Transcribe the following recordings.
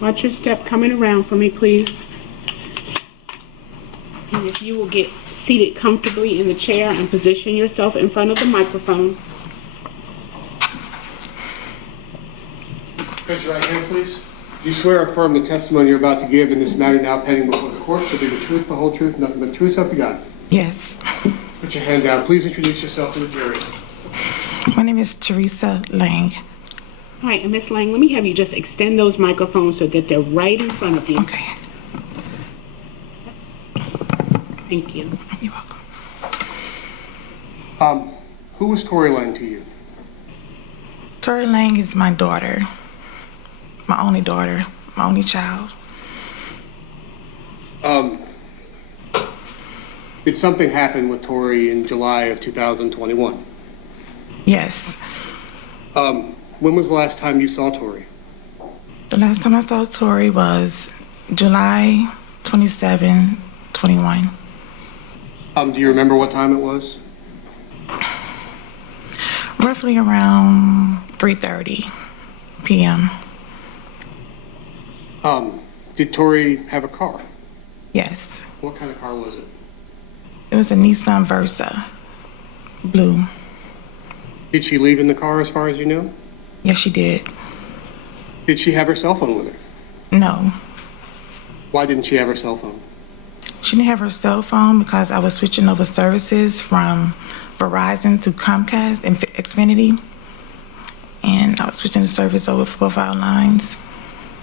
Watch your step coming around for me, please. And if you will get seated comfortably in the chair and position yourself in front of the microphone. Raise your right hand, please. Do you swear or affirm the testimony you're about to give in this matter now pending before the court shall be the truth, the whole truth, nothing but the truth? So help you God. Yes. Put your hand down. Please introduce yourself to the jury. My name is Tori Lang. All right, and Ms. Lang, let me have you just extend those microphones so that they're right in front of you. Okay. Thank you. You're welcome. Who was Tori Lang to you? Tori Lang is my daughter. My only daughter. My only child. Did something happen with Tori in July of 2021? Yes. When was the last time you saw Tori? The last time I saw Tori was July 27, 21. Do you remember what time it was? Roughly around 3:30 p.m. Did Tori have a car? Yes. What kind of car was it? It was a Nissan Versa, blue. Did she leave in the car as far as you know? Yes, she did. Did she have her cell phone with her? No. Why didn't she have her cell phone? She didn't have her cell phone because I was switching over services from Verizon to Comcast and Xfinity. And I was switching the service over for both our lines.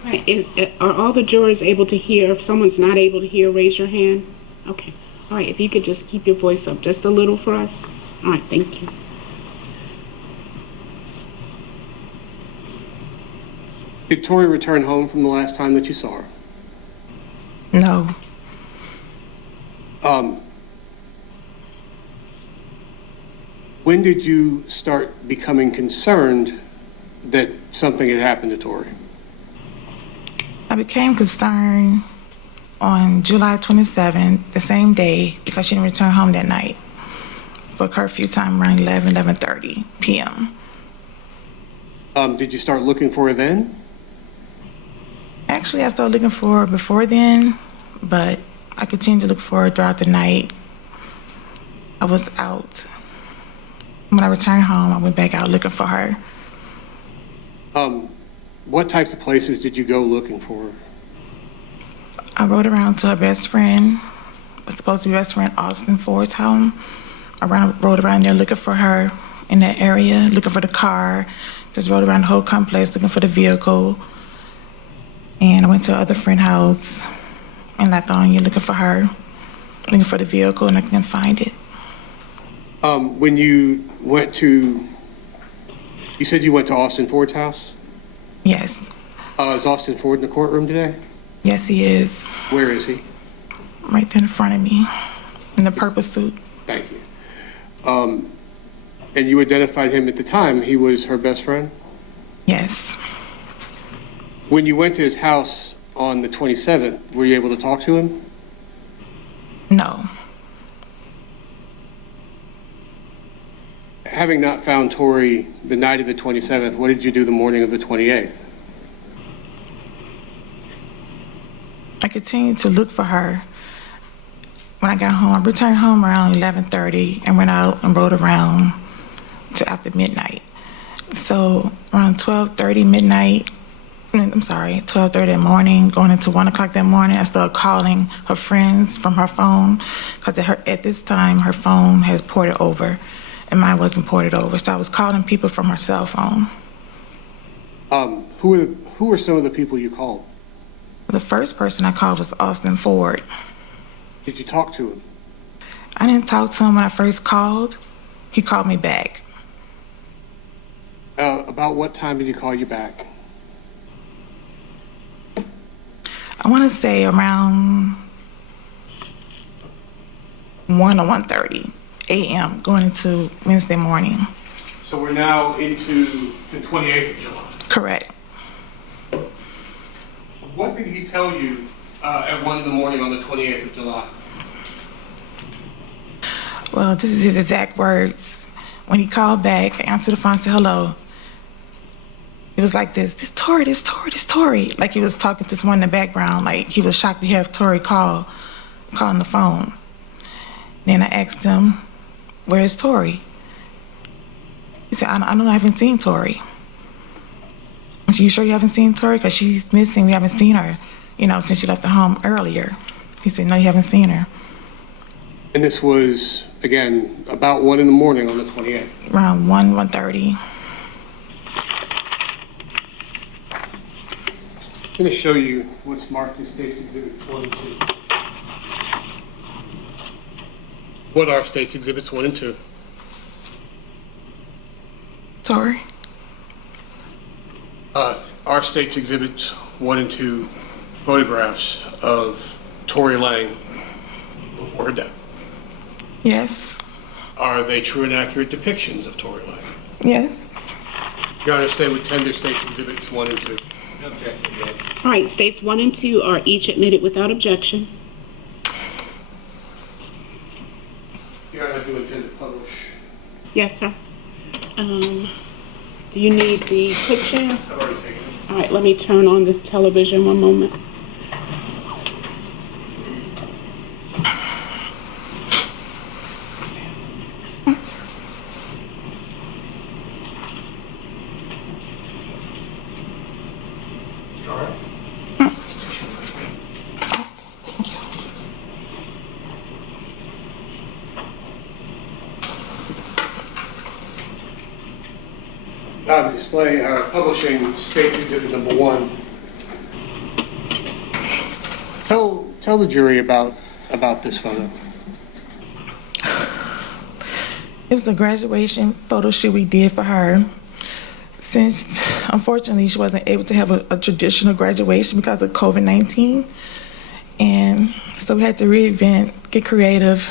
All right, are all the jurors able to hear? If someone's not able to hear, raise your hand. Okay. All right, if you could just keep your voice up just a little for us. All right, thank you. Did Tori return home from the last time that you saw her? No. When did you start becoming concerned that something had happened to Tori? I became concerned on July 27th, the same day, because she didn't return home that night for curfew time around 11:30 p.m. Did you start looking for her then? Actually, I started looking for her before then, but I continued to look for her throughout the night. I was out. When I returned home, I went back out looking for her. What types of places did you go looking for her? I rode around to her best friend, was supposed to be best friend Austin Ford's home. Rode around there looking for her in that area, looking for the car. Just rode around the whole complex looking for the vehicle. And I went to her other friend's house in Lithonia looking for her, looking for the vehicle, and I couldn't find it. When you went to, you said you went to Austin Ford's house? Yes. Is Austin Ford in the courtroom today? Yes, he is. Where is he? Right there in front of me, in the purple suit. Thank you. And you identified him at the time. He was her best friend? Yes. When you went to his house on the 27th, were you able to talk to him? No. Having not found Tori the night of the 27th, what did you do the morning of the 28th? I continued to look for her. When I got home, I returned home around 11:30 and went out and rode around to after midnight. So around 12:30 midnight, 12:30 in the morning, going into 1 o'clock that morning, I started calling her friends from her phone because at this time her phone has ported over and mine wasn't ported over. So I was calling people from her cell phone. Who were some of the people you called? The first person I called was Austin Ford. Did you talk to him? I didn't talk to him when I first called. He called me back. About what time did he call you back? I want to say around 1 or 1:30 a.m. going into Wednesday morning. So we're now into the 28th of July. Correct. What did he tell you at 1 in the morning on the 28th of July? Well, this is his exact words. When he called back, I answered the phone and said, hello. It was like this Tori, this Tori, this Tori. Like he was talking to someone in the background. Like he was shocked to have Tori calling the phone. Then I asked him, where's Tori? He said, I don't know, I haven't seen Tori. I said, you sure you haven't seen Tori? Because she's missing, we haven't seen her, since she left the home earlier. He said, no, you haven't seen her. And this was, again, about 1 in the morning on the 28th. Around 1:30. I'm going to show you what's marked as State's Exhibits 1 and 2. What are State's Exhibits 1 and 2? Tori? Are State's Exhibits 1 and 2 photographs of Tori Lang before her death? Yes. Are they true and accurate depictions of Tori Lang? Yes. Your Honor, stay with tender State's Exhibits 1 and 2. No objection, Judge. All right, states 1 and 2 are each admitted without objection. Your Honor, I do intend to publish. Yes, sir. Do you need the picture? I've already taken it. All right, let me turn on the television one moment. Display, publishing State's Exhibit number 1. Tell the jury about this photo. It was a graduation photo shoot we did for her. Since, unfortunately, she wasn't able to have a traditional graduation because of COVID-19. And so we had to reinvent, get creative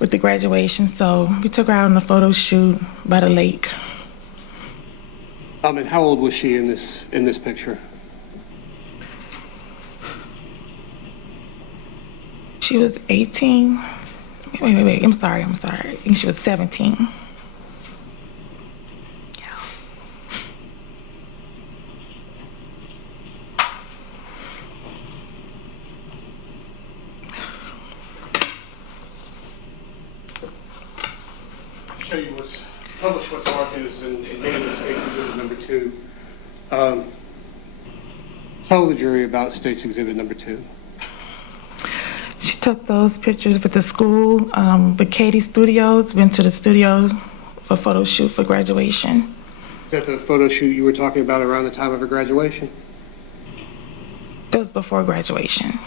with the graduation. So we took her out on a photo shoot by the lake. And how old was she in this picture? She was 18. Wait. I'm sorry. I think she was 17. Yeah. Show you publish what's marked as in named as State's Exhibit number 2. Tell the jury about State's Exhibit number 2. She took those pictures with the school, with Katie Studios, went to the studio for a photo shoot for graduation. Is that the photo shoot you were talking about around the time of her graduation? That was before graduation.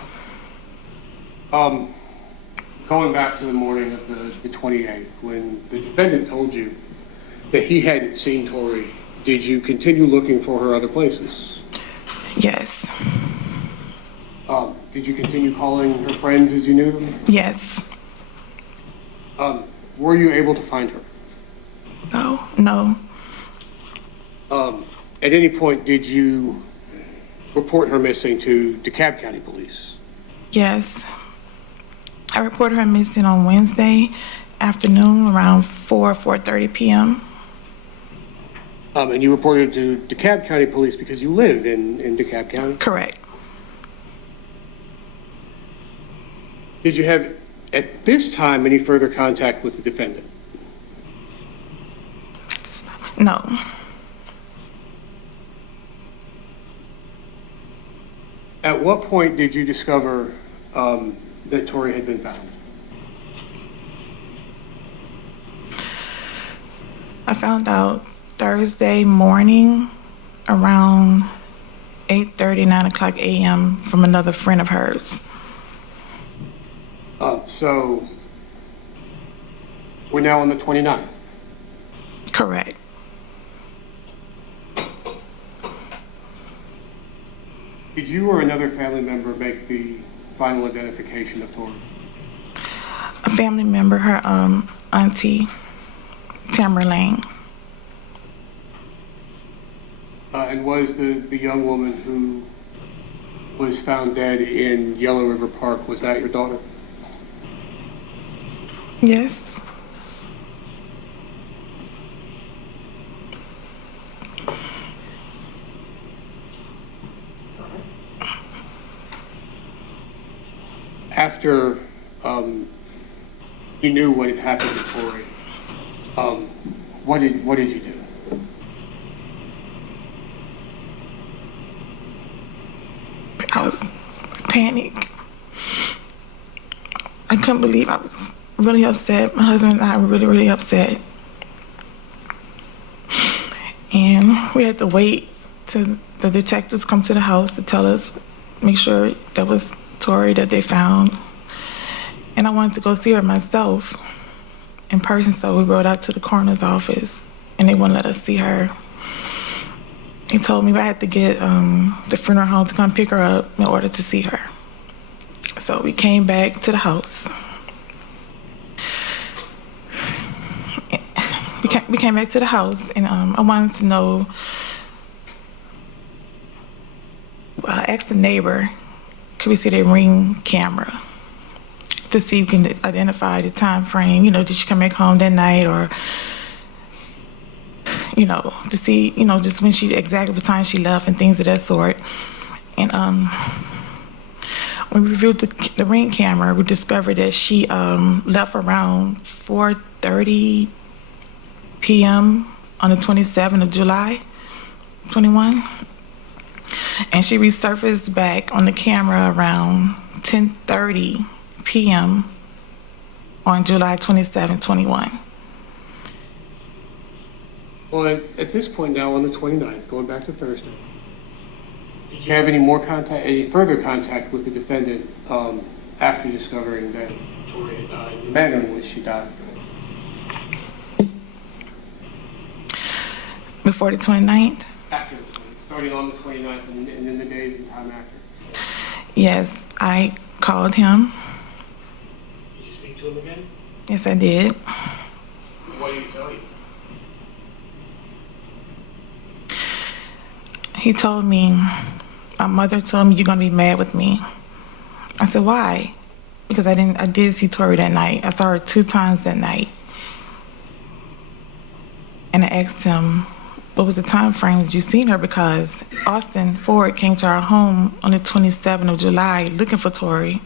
Going back to the morning of the 28th, when the defendant told you that he hadn't seen Tori, did you continue looking for her other places? Yes. Did you continue calling her friends as you knew them? Yes. Were you able to find her? No. At any point, did you report her missing to DeKalb County Police? Yes. I reported her missing on Wednesday afternoon around 4:30 p.m. And you reported to DeKalb County Police because you lived in DeKalb County? Correct. Did you have, at this time, any further contact with the defendant? No. At what point did you discover that Tori had been found? I found out Thursday morning around 8:30, 9 o'clock a.m. from another friend of hers. So we're now on the 29th. Correct. Did you or another family member make the final identification of Tori? A family member, her auntie, Tori Lang. And was the young woman who was found dead in Yellow River Park, was that your daughter? Yes. after you knew what had happened to Tori, what did you do? I was panicked. I couldn't believe I was really upset. My husband and I were really, really upset. And we had to wait till the detectives come to the house to tell us, make sure that was Tori that they found. And I wanted to go see her myself in person, so we rode out to the coroner's office, and they wouldn't let us see her. He told me I had to get the funeral home to come pick her up in order to see her. So we came back to the house. We came back to the house, and I wanted to know, I asked the neighbor, could we see their Ring camera to see if we can identify the time frame, did she come back home that night, or, to see, just when exactly what time she left and things of that sort. And when we reviewed the Ring camera, we discovered that she left around 4:30 p.m. on the 27th of July, 21. And she resurfaced back on the camera around 10:30 p.m. on July 27, 21. Well, at this point now, on the 29th, going back to Thursday, did you have any further contact with the defendant after discovering that Tori had died, the manner in which she died? Before the 29th? After the 29th, starting on the 29th and then the days and time after. Yes, I called him. Did you speak to him again? Yes, I did. What did he tell you? He told me, my mother told me, you're going to be mad with me. I said, why? Because I did see Tori that night. I saw her 2 times that night. And I asked him, what was the time frame that you seen her? Because Austin Ford came to our home on the 27th of July looking for Tori.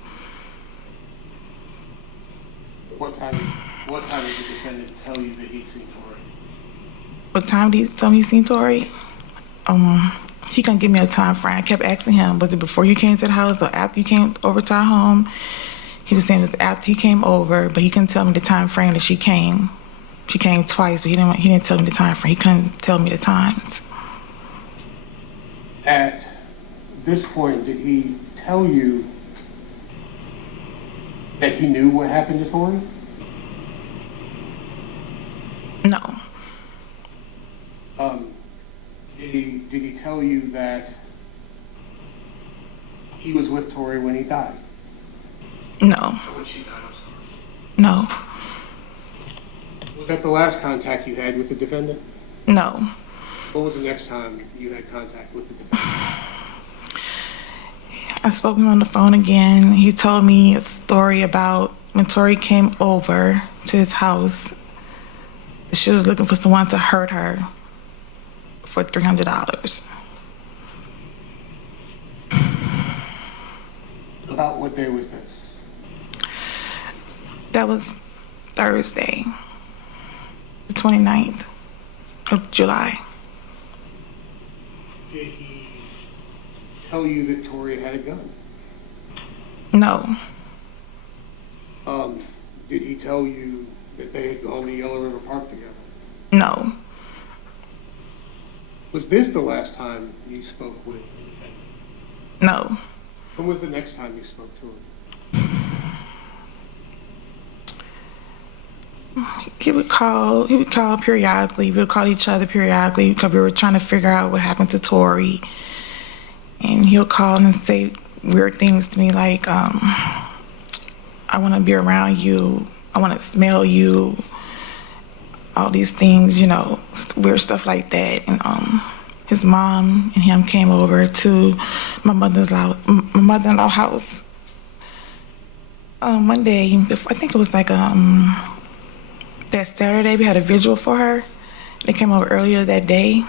What time did the defendant tell you that he'd seen Tori? What time did he tell me he seen Tori? He couldn't give me a time frame. I kept asking him, was it before you came to the house or after you came over to our home? He was saying it was after he came over, but he couldn't tell me the time frame that she came. She came twice, but he didn't tell me the time frame. He couldn't tell me the times. At this point, did he tell you that he knew what happened to Tori? No. Did he tell you that he was with Tori when he died? No. When she died, I'm sorry. No. Was that the last contact you had with the defendant? No. What was the next time you had contact with the defendant? I spoke to him on the phone again. He told me a story about when Tori came over to his house. She was looking for someone to hurt her for $300. About what day was this? That was Thursday, the 29th of July. Did he tell you that Tori had a gun? No. Did he tell you that they had gone to Yellow River Park together? No. Was this the last time you spoke with the defendant? No. When was the next time you spoke to him? He would call periodically. We would call each other periodically because we were trying to figure out what happened to Tori. And he'll call and say weird things to me like, I want to be around you. I want to smell you. All these things, weird stuff like that. And his mom and him came over to my mother-in-law house one day. I think it was like that Saturday. We had a vigil for her. They came over earlier that day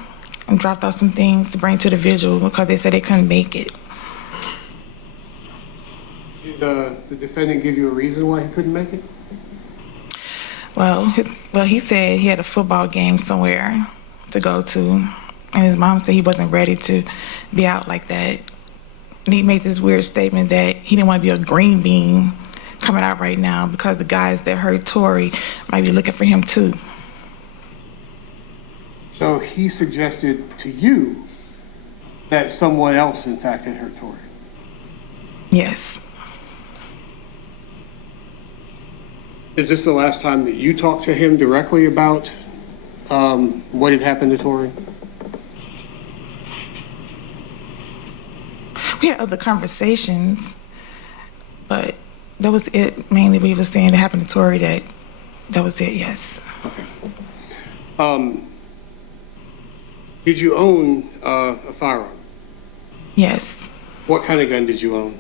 and dropped off some things to bring to the vigil because they said they couldn't make it. Did Did the defendant give you a reason why he couldn't make it? Well, he said he had a football game somewhere to go to, and his mom said he wasn't ready to be out like that. And he made this weird statement that he didn't want to be a green bean coming out right now because the guys that hurt Tori might be looking for him too. So he suggested to you that someone else, in fact, had hurt Tori. Yes. Is this the last time that you talked to him directly about what had happened to Tori? We had other conversations, but that was it. Mainly, we were saying it happened to Tori. That was it. Yes. Okay. Did you own a firearm? Yes. What kind of gun did you own?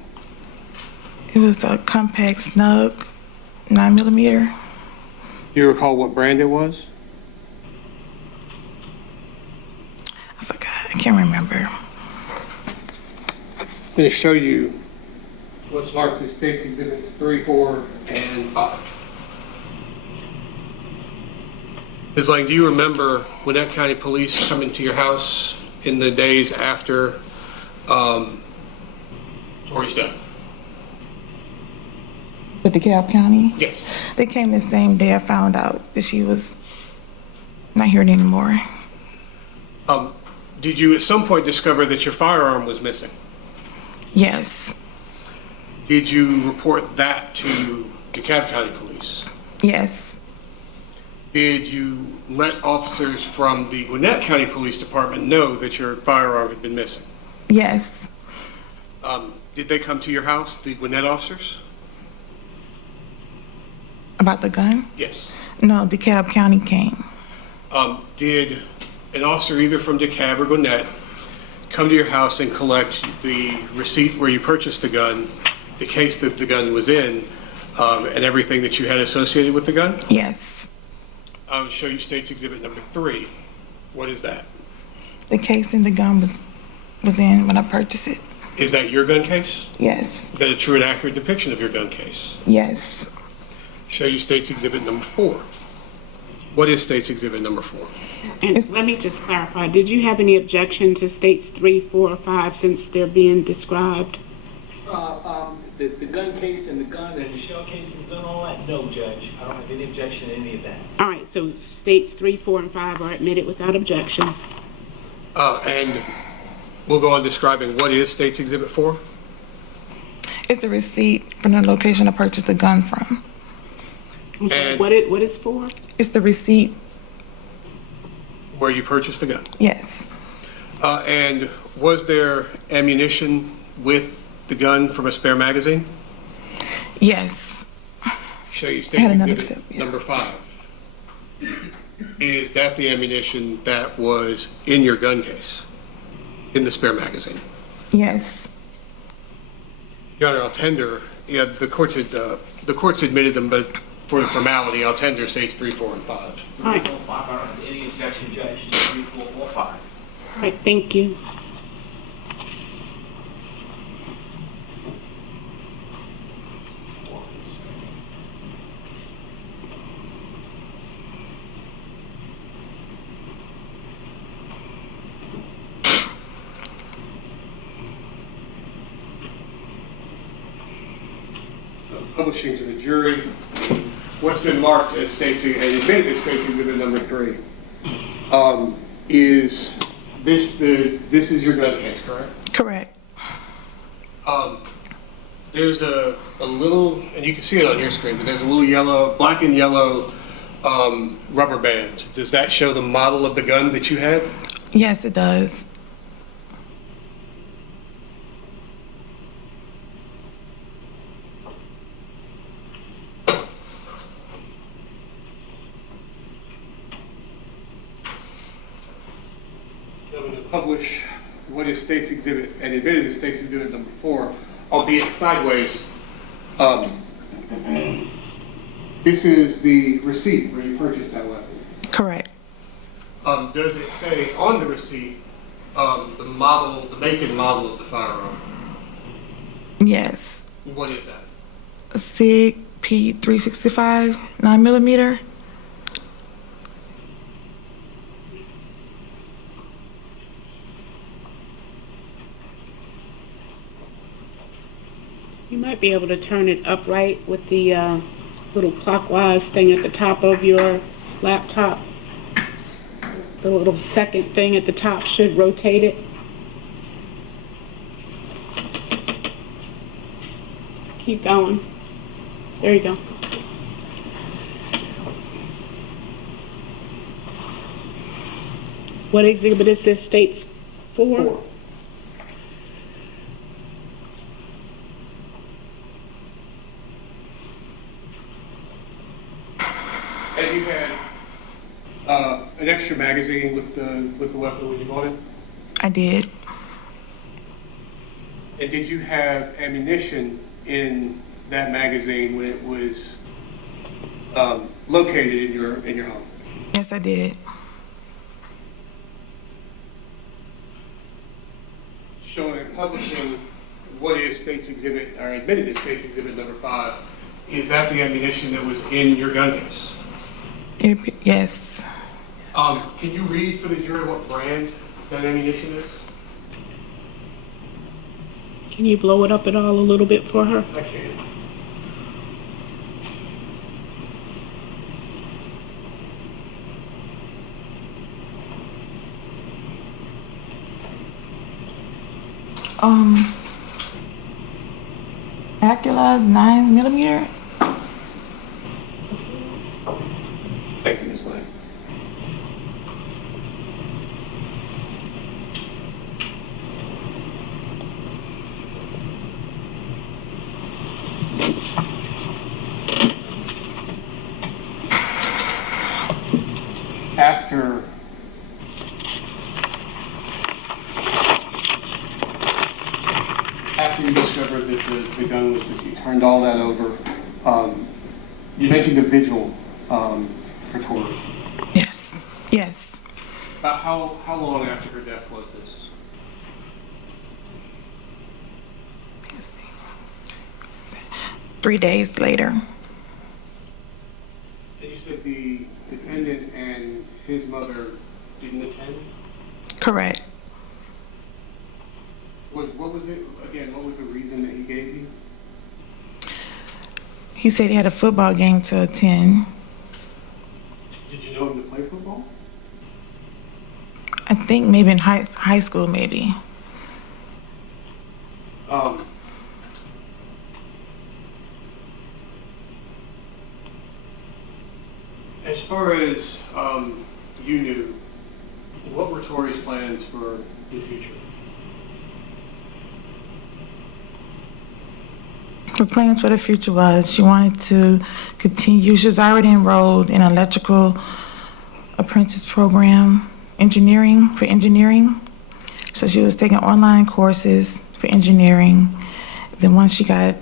It was a compact snug 9mm. Do you recall what brand it was? I forgot. I can't remember. I'm going to show you what's marked as State's Exhibits 3, 4, and 5. Ms. Lang, do you remember Gwinnett County Police coming to your house in the days after Tori's death? With DeKalb County? Yes. They came the same day I found out that she was not here anymore. Did you at some point discover that your firearm was missing? Yes. Did you report that to DeKalb County Police? Yes. Did you let officers from the Gwinnett County Police Department know that your firearm had been missing? Yes. Did they come to your house, the Gwinnett officers? About the gun? Yes. No, DeKalb County came. Did an officer either from DeKalb or Gwinnett come to your house and collect the receipt where you purchased the gun, the case that the gun was in, and everything that you had associated with the gun? Yes. I'll show you State's Exhibit number 3. What is that? The case in the gun was in when I purchased it. Is that your gun case? Yes. Is that a true and accurate depiction of your gun case? Yes. Show you State's Exhibit number 4. What is State's Exhibit number 4? And let me just clarify, did you have any objection to States 3, 4, or 5 since they're being described? The gun case and the gun and the shell casings and all that, no, Judge. I don't have any objection to any of that. All right, so States 3, 4, and 5 are admitted without objection. And we'll go on describing what is State's Exhibit 4. It's the receipt from the location I purchased the gun from. I'm sorry, And- what is 4? It's the receipt. Where you purchased the gun. Yes. And was there ammunition with the gun from a spare magazine? Yes. Show you I State's had another Exhibit clip, yeah. number 5. Is that the ammunition that was in your gun case, in the spare magazine? Yes. Your Honor, I'll tender. Yeah, the courts admitted them, but for the formality, I'll tender States 3, 4, and 5. All right, 3, 4, 5, I don't have any objection, Judge, to 3, 4, or 5. all right, thank you. Publishing to the jury what's been marked as State's and admitted as State's Exhibit number 3. Is this is your gun case, correct? Correct. There's a little, and you can see it on your screen, but there's a little yellow, black and yellow rubber band. Does that show the model of the gun that you had? Yes, it does. I'm going to publish what is State's Exhibit and admitted as State's Exhibit number 4, albeit sideways. This is the receipt where you purchased that weapon. Correct. Does it say on the receipt the model, the make and model of the firearm? Yes. What is that? a SIG P365 9mm. You might be able to turn it upright with the little clockwise thing at the top of your laptop. The little second thing at the top should rotate it. Keep going. There you go. What exhibit is this? States 4? And you had an extra magazine with the weapon when you bought it? I did. And did you have ammunition in that magazine when it was located in your home? Yes, I did. Showing and publishing what is State's Exhibit, or admitted as State's Exhibit number 5, is that the ammunition that was in your gun case? Yes. Can you read for the jury what brand that ammunition is? Can you blow it up at all a little bit for her? I can. Acula 9mm. Thank you, Ms. Lang. After you discovered that the gun was with you, turned all that over, you mentioned a vigil for Tori. Yes. Yes. About how long after her death was this? Three days later. And you said the defendant and his mother didn't attend? Correct. What was it, again, what was the reason that he gave you? He said he had a football game to attend. Did you know him to play football? I think maybe in high school, maybe. As far as you knew, what were Tori's plans for the future? Her plans for the future was she wanted to continue. She was already enrolled in electrical apprentice program, engineering. So she was taking online courses for engineering. Then once she got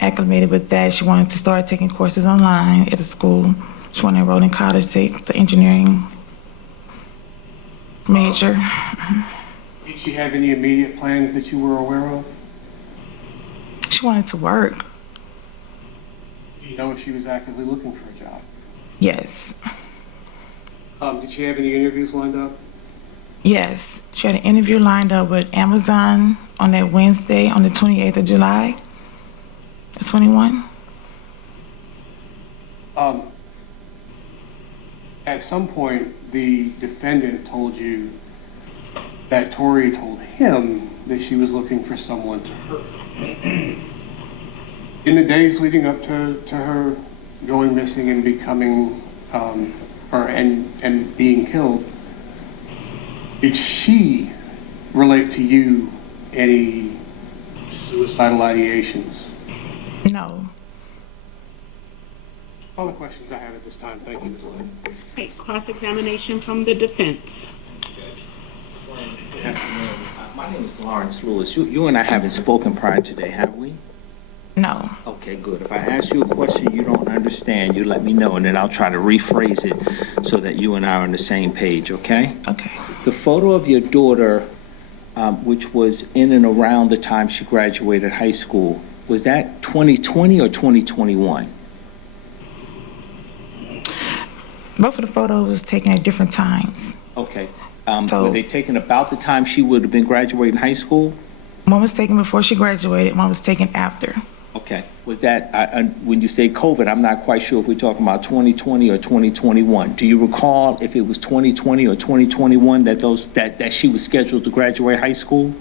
acclimated with that, she wanted to start taking courses online at a school. She wanted to enroll in college, take the engineering major. Did she have any immediate plans that you were aware of? She wanted to work. Do you know if she was actively looking for a job? Yes. Did she have any interviews lined up? Yes. She had an interview lined up with Amazon on that Wednesday on the 28th of July, 21. At some point, the defendant told you that Tori told him that she was looking for someone to hurt. In the days leading up to her going missing and becoming, and being killed, did she relate to you any suicidal ideations? No. That's all the questions I have at this time. Thank you, Ms. Lynn. Okay, cross-examination from the defense. Good afternoon. My name is Lawrence Lewis. You and I haven't spoken prior today, have we? No. Okay, good. If I ask you a question you don't understand, you let me know, and then I'll try to rephrase it so that you and I are on the same page, okay? Okay. The photo of your daughter, which was in and around the time she graduated high school, Was that 2020 or 2021? Both of the photos was taken at different times. Okay. So- Were they taken about the time she would have been graduating high school? One was taken before she graduated, one was taken after. Okay. Was that, when you say COVID, I'm not quite sure if we're talking about 2020 or 2021. Do you recall if it was 2020 or 2021 that she was scheduled to graduate high school?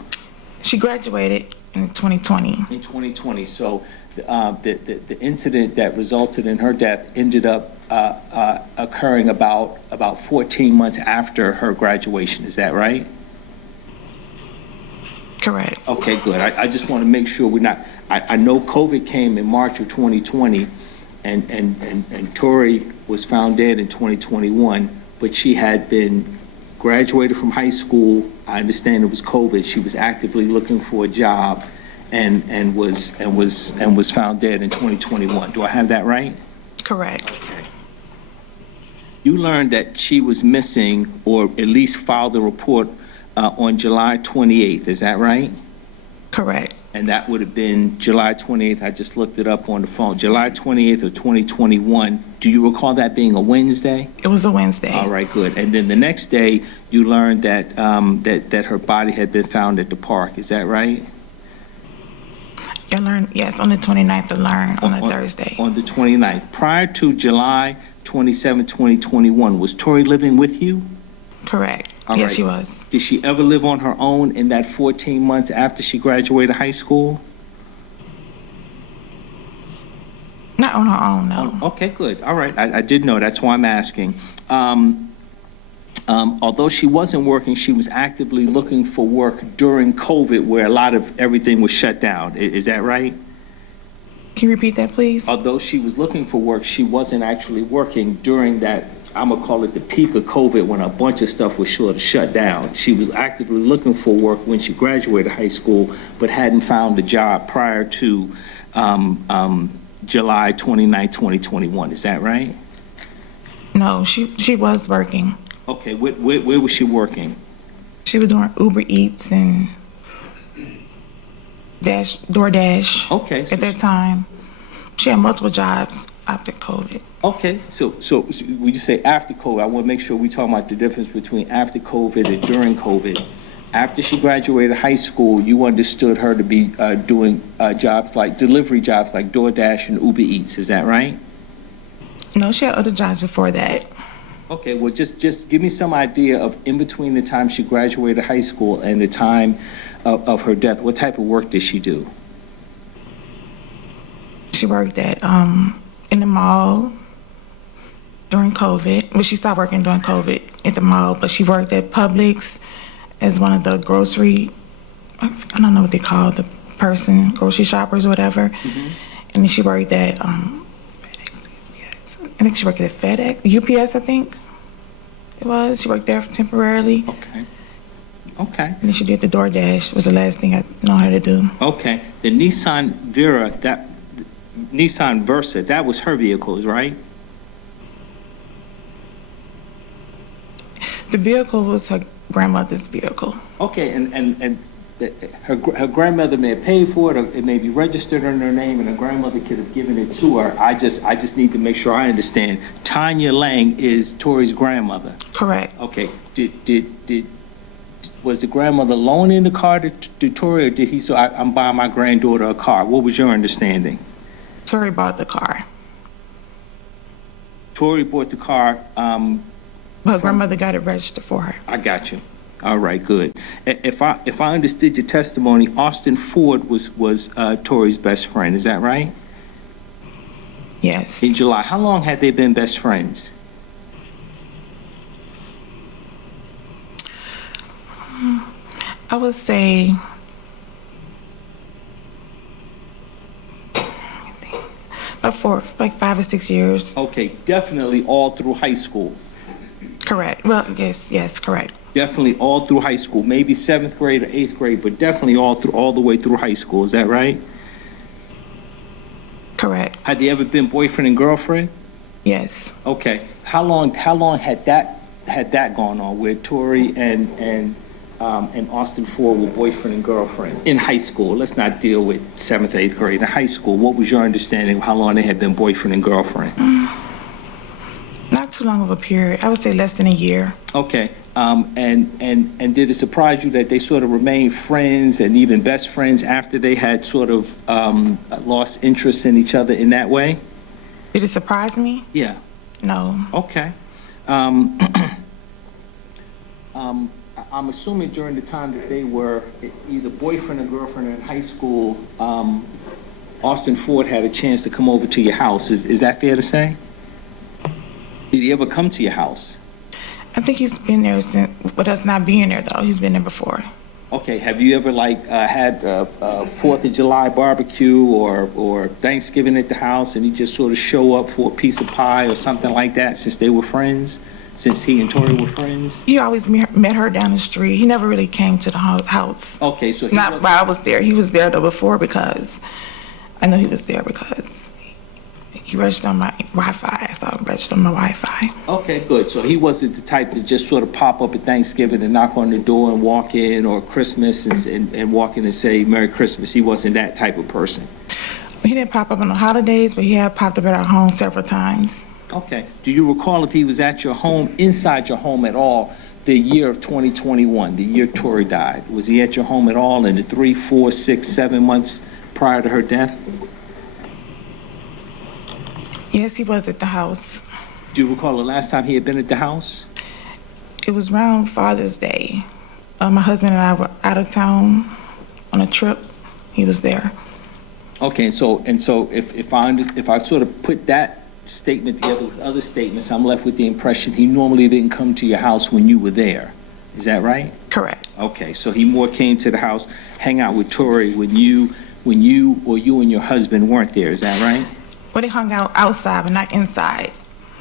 She graduated in 2020. In 2020. So the incident that resulted in her death ended up occurring about 14 months after her graduation. Is that right? Correct. Okay, good. I just want to make sure we're not, I know COVID came in March of 2020, and Tori was found dead in 2021, but she had been graduated from high school. I understand it was COVID. She was actively looking for a job and was found dead in 2021. Do I have that right? Correct. Okay. You learned that she was missing, or at least filed a report on July 28th. Is that right? Correct. And that would have been July 28th. I just looked it up on the phone. July 28th of 2021. Do you recall that being a Wednesday? It was a Wednesday. All right, good. And then the next day, you learned that that her body had been found at the park. Is that right? I learned, yes, on the 29th I learned on a Thursday. On the 29th. Prior to July 27, 2021, was Tori living with you? Correct. All Yes, right. she was. Did she ever live on her own in that 14 months after she graduated high school? Not on her own, no. Okay, good. All right. I did know. That's why I'm asking. Although she wasn't working, she was actively looking for work during COVID, where a lot of everything was shut down. Is that right? Can you repeat that, please? Although she was looking for work, she wasn't actually working during that, I'm gonna call it the peak of COVID, when a bunch of stuff was sort of shut down. She was actively looking for work when she graduated high school, but hadn't found a job prior to July 29, 2021. Is that right? No, she was working. Okay, where was she working? She was doing Uber Eats and DoorDash. Okay. At that time. She had multiple jobs after COVID. Okay, so when you say after COVID, I want to make sure we're talking about the difference between after COVID and during COVID. After she graduated high school, you understood her to be doing jobs like delivery jobs like DoorDash and Uber Eats. Is that right? No, she had other jobs before that. Okay, well, just give me some idea of in between the time she graduated high school and the time of her death. What type of work did she do? She worked at in the mall during COVID. Well, she stopped working during COVID at the mall, but she worked at Publix as one of the grocery, I don't know what they call the person, grocery shoppers or whatever. Mm-hmm. And then she worked at I think she worked at FedEx, UPS, I think it was. She worked there temporarily. Okay. Okay. And then she did the DoorDash, was the last thing I know how to do. Okay. The Nissan Versa, that was her vehicle, right? The vehicle was her grandmother's vehicle. Okay, and her grandmother may have paid for it, or it may be registered in her name, and her grandmother could have given it to her. I just need to make sure I understand. Tanya Lang is Tori's grandmother. Correct. Okay. Was the grandmother loaning the car to Tori, or did he say, I'm buying my granddaughter a car? What was your understanding? Tori bought the car. Tori bought the car. But grandmother got it registered for her. I got you. All right, good. If I understood your testimony, Austin Ford was Tori's best friend. Is that right? Yes. In July. How long had they been best friends? I would say like 5 or 6 years. Okay, definitely all through high school. Correct. Well, yes, correct. Definitely all through high school. Maybe 7th grade or 8th grade, but definitely all the way through high school. Is that right? Correct. Had they ever been boyfriend and girlfriend? Yes. Okay. How long had that gone on, where Tori and and Austin Ford were boyfriend and girlfriend in high school? Let's not deal with 7th, 8th grade. In high school, what was your understanding of how long they had been boyfriend and girlfriend? Not too long of a period. I would say less than a year. Okay, and did it surprise you that they sort of remained friends and even best friends after they had sort of lost interest in each other in that way? Did it surprise me? Yeah. No. Okay. I'm assuming during the time that they were either boyfriend or girlfriend in high school, Austin Ford had a chance to come over to your house. Is that fair to say? Did he ever come to your house? I think he's been there since, with us not being there though. He's been there before. Okay, have you ever had a 4th of July barbecue or Thanksgiving at the house and he just sort of show up for a piece of pie or something like that since they were friends? Since he and Tori were friends? He always met her down the street. He never really came to the house. Okay, so he Not while I was there. He was there though before because I know he was there because he registered on my Wi-Fi. So I registered on my Wi-Fi. Okay, good. So he wasn't the type to just sort of pop up at Thanksgiving and knock on the door and walk in, or Christmas and walk in and say Merry Christmas. He wasn't that type of person. He didn't pop up on the holidays, but he had popped up at our home several times. Okay. Do you recall if he was at your home, inside your home at all, the year of 2021, the year Tori died? Was he at your home at all in the 3, 4, 6, 7 months prior to her death? Yes, he was at the house. Do you recall the last time he had been at the house? It was around Father's Day. My husband and I were out of town on a trip. He was there. Okay, and so if I sort of put that statement together with other statements, I'm left with the impression he normally didn't come to your house when you were there. Is that right? Correct. Okay, so he more came to the house, hang out with Tori when you or you and your husband weren't there. Is that right? Well, they hung out outside, but not inside.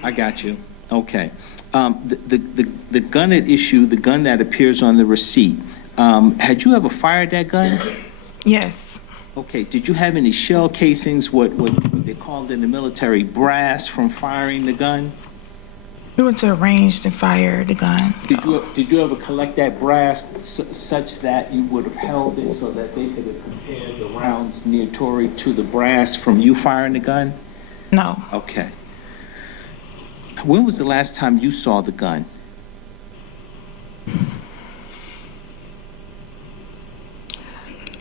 I got you. Okay. The gun at issue, the gun that appears on the receipt, had you ever fired that gun? Yes. Okay. Did you have any shell casings, what they called in the military, brass, from firing the gun? We went to a range and fired the gun. So. Did you ever collect that brass such that you would have held it so that they could have compared the rounds near Tori to the brass from you firing the gun? No. Okay. When was the last time you saw the gun?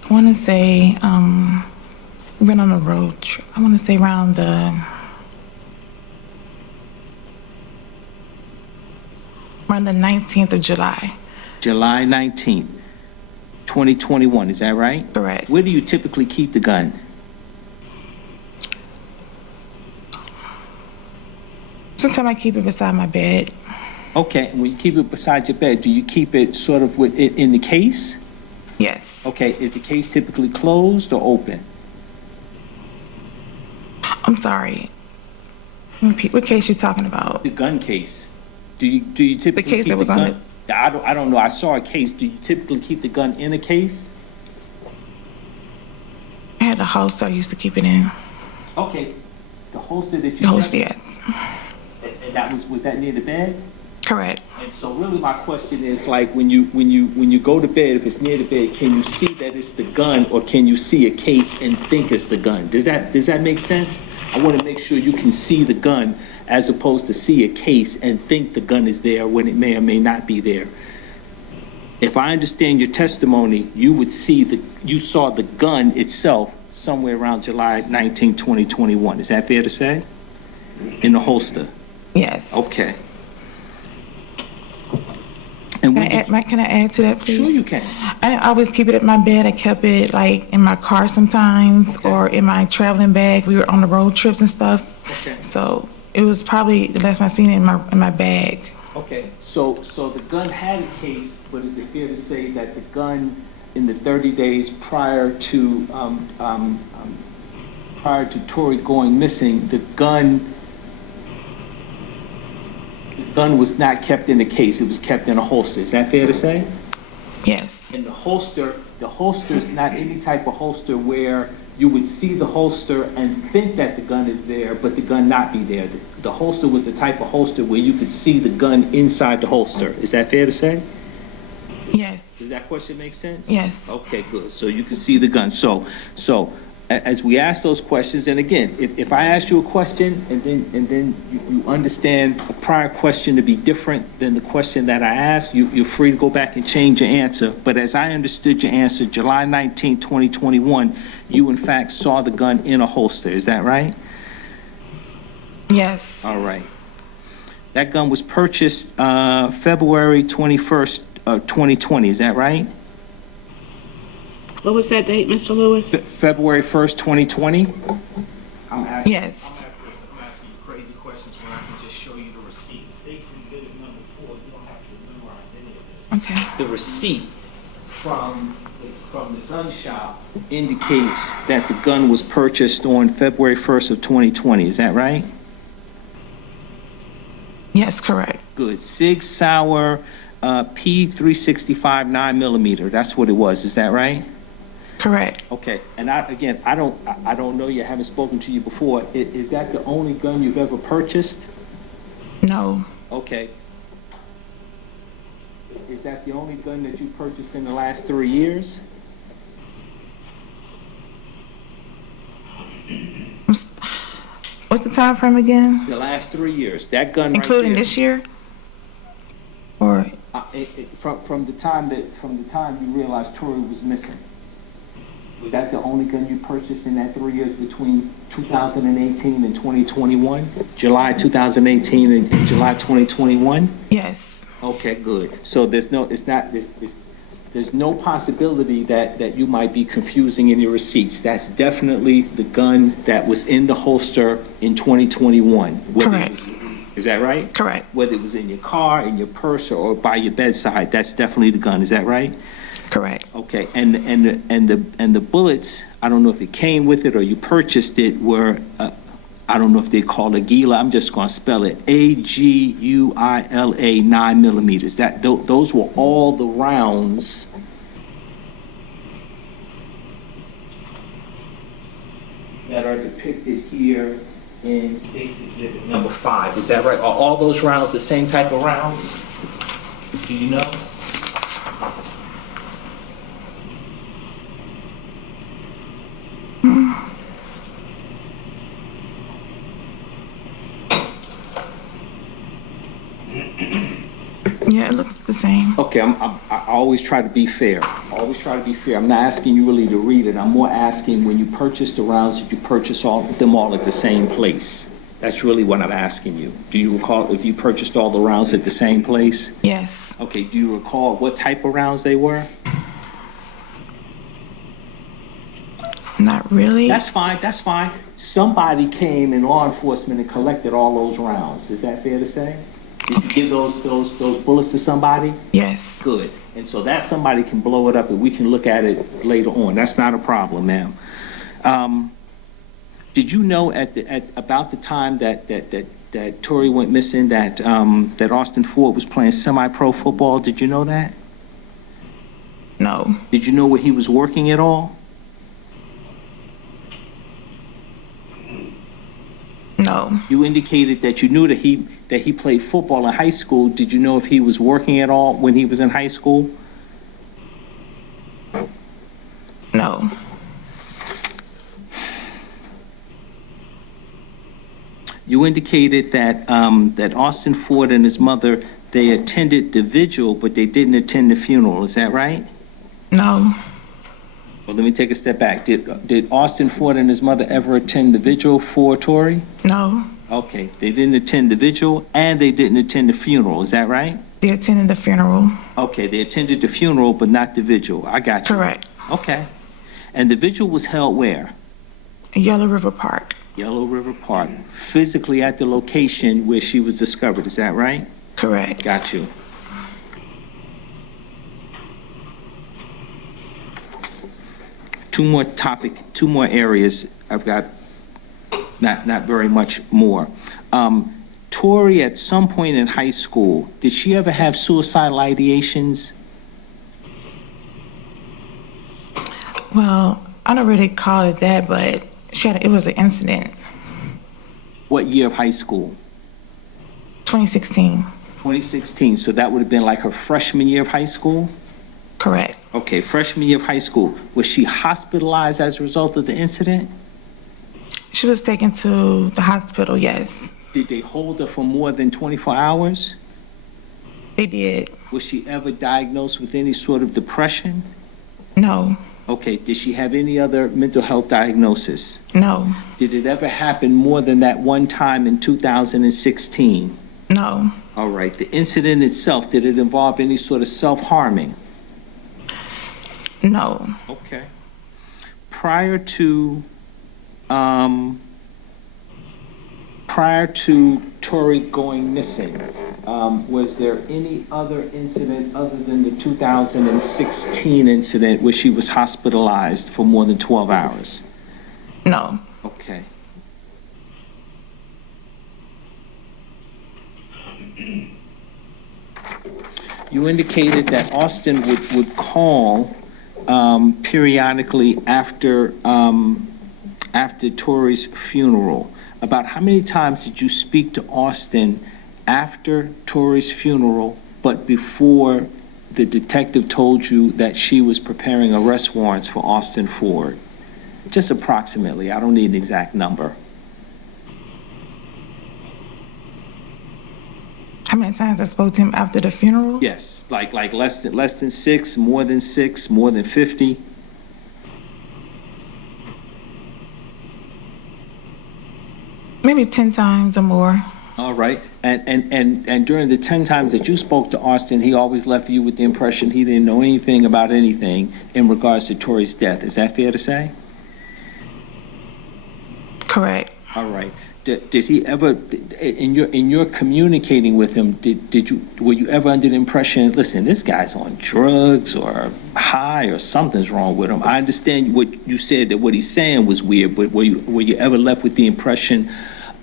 I want to say, we went on a road trip. I want to say around the 19th of July. July 19th, 2021, is that right? Correct. Where do you typically keep the gun? Sometimes I keep it beside my bed. Okay, and when you keep it beside your bed, do you keep it sort of with it in the case? Yes. Okay, is the case typically closed or open? I'm sorry. Repeat, what case you talking about? The gun case. Do you typically The case keep that was the on gun? I don't know. I saw a case. Do you typically keep the gun in a case? I had a holster I used to keep it in. Okay, the holster that you The holster, kept- yes. And that was that near the bed? Correct. And so really my question is, like, when you go to bed, if it's near the bed, can you see that it's the gun, or can you see a case and think it's the gun? Does that make sense? I want to make sure you can see the gun as opposed to see a case and think the gun is there when it may or may not be there. If I understand your testimony, you saw the gun itself somewhere around July 19, 2021. Is that fair to say? In the holster? Yes. Okay. And Can I add to that, please? Sure you can. I didn't always keep it at my bed. I kept it like in my car sometimes, Okay. or in my traveling bag. We were on the road trips and stuff. Okay. So it was probably the last time I seen it in my bag. Okay, so the gun had a case, but is it fair to say that the gun in the 30 days prior to Tori going missing, the gun was not kept in a case, it was kept in a holster? Is that fair to say? Yes. And the holster is not any type of holster where you would see the holster and think that the gun is there, but the gun not be there. The holster was the type of holster where you could see the gun inside the holster. Is that fair to say? Yes. that question make sense? Yes. Okay, good. So you can see the gun. As we ask those questions, and again, if I ask you a question and then you understand a prior question to be different than the question that I asked, you're free to go back and change your answer. But as I understood your answer, July 19, 2021, you in fact saw the gun in a holster. Is that right? Yes. All right. That gun was purchased February 21st, 2020. Is that right? What was that date, Mr. Lewis? February 1st, 2020? Yes. I'm asking you crazy questions when I can just show you the receipt. State's Exhibit number 4, you don't have to memorize any of this. Okay. The receipt from the gun shop indicates that the gun was purchased on February 1st of 2020. Is that right? Yes, correct. Good. Sig Sauer P365 9mm. That's what it was. Is that right? Correct. Okay, and I don't know you, I haven't spoken to you before. Is that the only gun you've ever purchased? No. Okay. Is that the only gun that you purchased in the last 3 years? What's the time frame again? The last 3 years. That gun right Including there. this year? Or, From the time you realized Tori was missing. Was that the only gun you purchased in that 3 years between 2018 and 2021? July 2018 and July 2021? yes. Okay, good. So there's no possibility that you might be confusing in your receipts. That's definitely the gun that was in the holster in 2021. Correct. Is that right? Correct. Whether it was in your car, in your purse, or by your bedside, that's definitely the gun. Is that right? Correct. Okay. And the bullets, I don't know if it came with it or you purchased it, were I don't know if they call it Gila. I'm just going to spell it AGUILA 9mm. Those were all the rounds that are depicted here in State's Exhibit number 5. Is that right? Are all those rounds the same type of rounds? Do you know? Yeah, it looks the same. Okay, I always try to be fair. Always try to be fair. I'm not asking you really to read it. I'm more asking, when you purchased the rounds, did you purchase them all at the same place? That's really what I'm asking you. Do you recall if you purchased all the rounds at the same place? Yes. Okay, do you recall what type of rounds they were? Not really. That's fine, that's fine. Somebody came in law enforcement and collected all those rounds. Is that fair to say? Did you give those bullets to somebody? Yes. Good. And so that somebody can blow it up and we can look at it later on. That's not a problem, ma'am. Did you know at about the time that Tori went missing, that Austin Ford was playing semi-pro football? Did you know that? No. Did you know where he was working at all? No. You indicated that you knew that he played football in high school. Did you know if he was working at all when he was in high school? No. You indicated that that Austin Ford and his mother, they attended the vigil, but they didn't attend the funeral. Is that right? No. Well, let me take a step back. Did Austin Ford and his mother ever attend the vigil for Tori? No. Okay, they didn't attend the vigil and they didn't attend the funeral. Is that right? They attended the funeral. Okay, they attended the funeral, but not the vigil. I got you. Correct. Okay. And the vigil was held where? Yellow River Park. Yellow River Park, physically at the location where she was discovered. Is that right? Correct. Got you. Two more areas. I've got not very much more. Tori, at some point in high school, did she ever have suicidal ideations? Well, I don't really call it that, but it was an incident. What year of high school? 2016. 2016. So that would have been like her freshman year of high school? Correct. Okay, freshman year of high school. Was she hospitalized as a result of the incident? She was taken to the hospital, yes. Did they hold her for more than 24 hours? They did. Was she ever diagnosed with any sort of depression? No, Okay, did she have any other mental health diagnosis? no, Did it ever happen more than that one time in 2016? no, All right, the incident itself, did it involve any sort of self-harming? no. Okay. Prior to Tori going missing, was there any other incident other than the 2016 incident where she was hospitalized for more than 12 hours? No, Okay. You indicated that Austin would call periodically after Tori's funeral. About how many times did you speak to Austin after Tori's funeral, but before the detective told you that she was preparing arrest warrants for Austin Ford? Just approximately, I don't need an exact number. how many times I spoke to him after the funeral? Yes, like less than 6, more than 6, more than 50? Maybe 10 times or more. All right, and during the 10 times that you spoke to Austin, he always left you with the impression he didn't know anything about anything in regards to Tori's death. Is that fair to say? Correct. All right. Did he ever, in your communicating with him, were you ever under the impression, listen, this guy's on drugs or high or something's wrong with him? I understand what you said, that what he's saying was weird, but were you ever left with the impression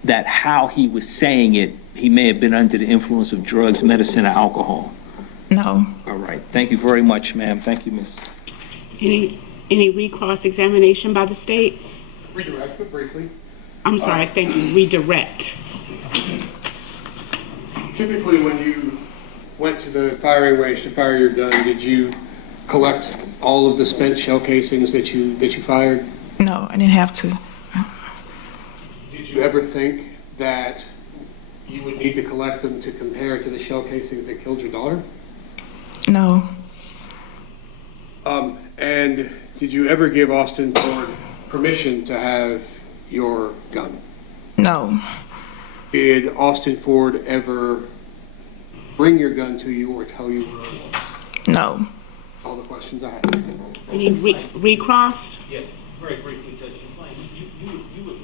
that how he was saying it, he may have been under the influence of drugs, medicine, or alcohol? No, All right. Thank you very much, ma'am. Thank you, miss. Any recross examination by the state? Redirect it briefly. I'm sorry, thank you, redirect. Typically, when you went to the firing range to fire your gun, did you collect all of the spent shell casings that you fired? no, I didn't have to. Did you ever think that you would need to collect them to compare to the shell casings that killed your daughter? No, And did you ever give Austin Ford permission to have your gun? no, Did Austin Ford ever bring your gun to you or tell you where it was? no, That's all the questions I have. Any recross? Yes, very briefly, Judge Ms. Lang, you would,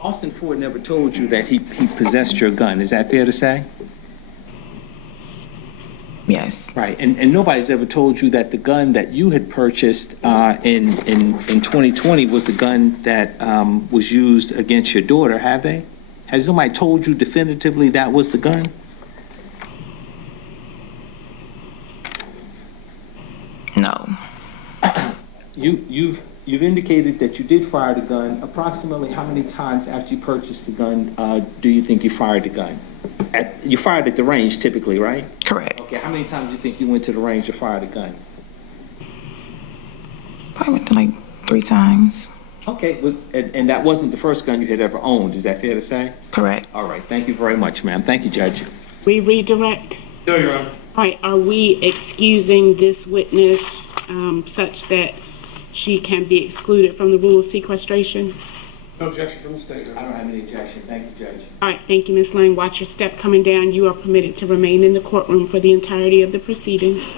Austin Ford never told you that he possessed your gun. Is that fair to say? yes, Right, and nobody's ever told you that the gun that you had purchased in 2020 was the gun that was used against your daughter, have they? Has somebody told you definitively that was the gun? no. You've indicated that you did fire the gun. Approximately how many times after you purchased the gun do you think you fired the gun? You fired at the range typically, right? Correct. Okay, how many times do you think you went to the range to fire the gun? Probably went to like 3 times. Okay, and that wasn't the first gun you had ever owned, is that fair to say? Correct. All right, thank you very much, ma'am. Thank you, Judge. We redirect? No, Your Honor. All right, are we excusing this witness such that she can be excluded from the rule of sequestration? No objection from the state, Your I Honor. don't have any objection. Thank you, Judge. All right, thank you, Ms. Lang. Watch your step coming down. You are permitted to remain in the courtroom for the entirety of the proceedings.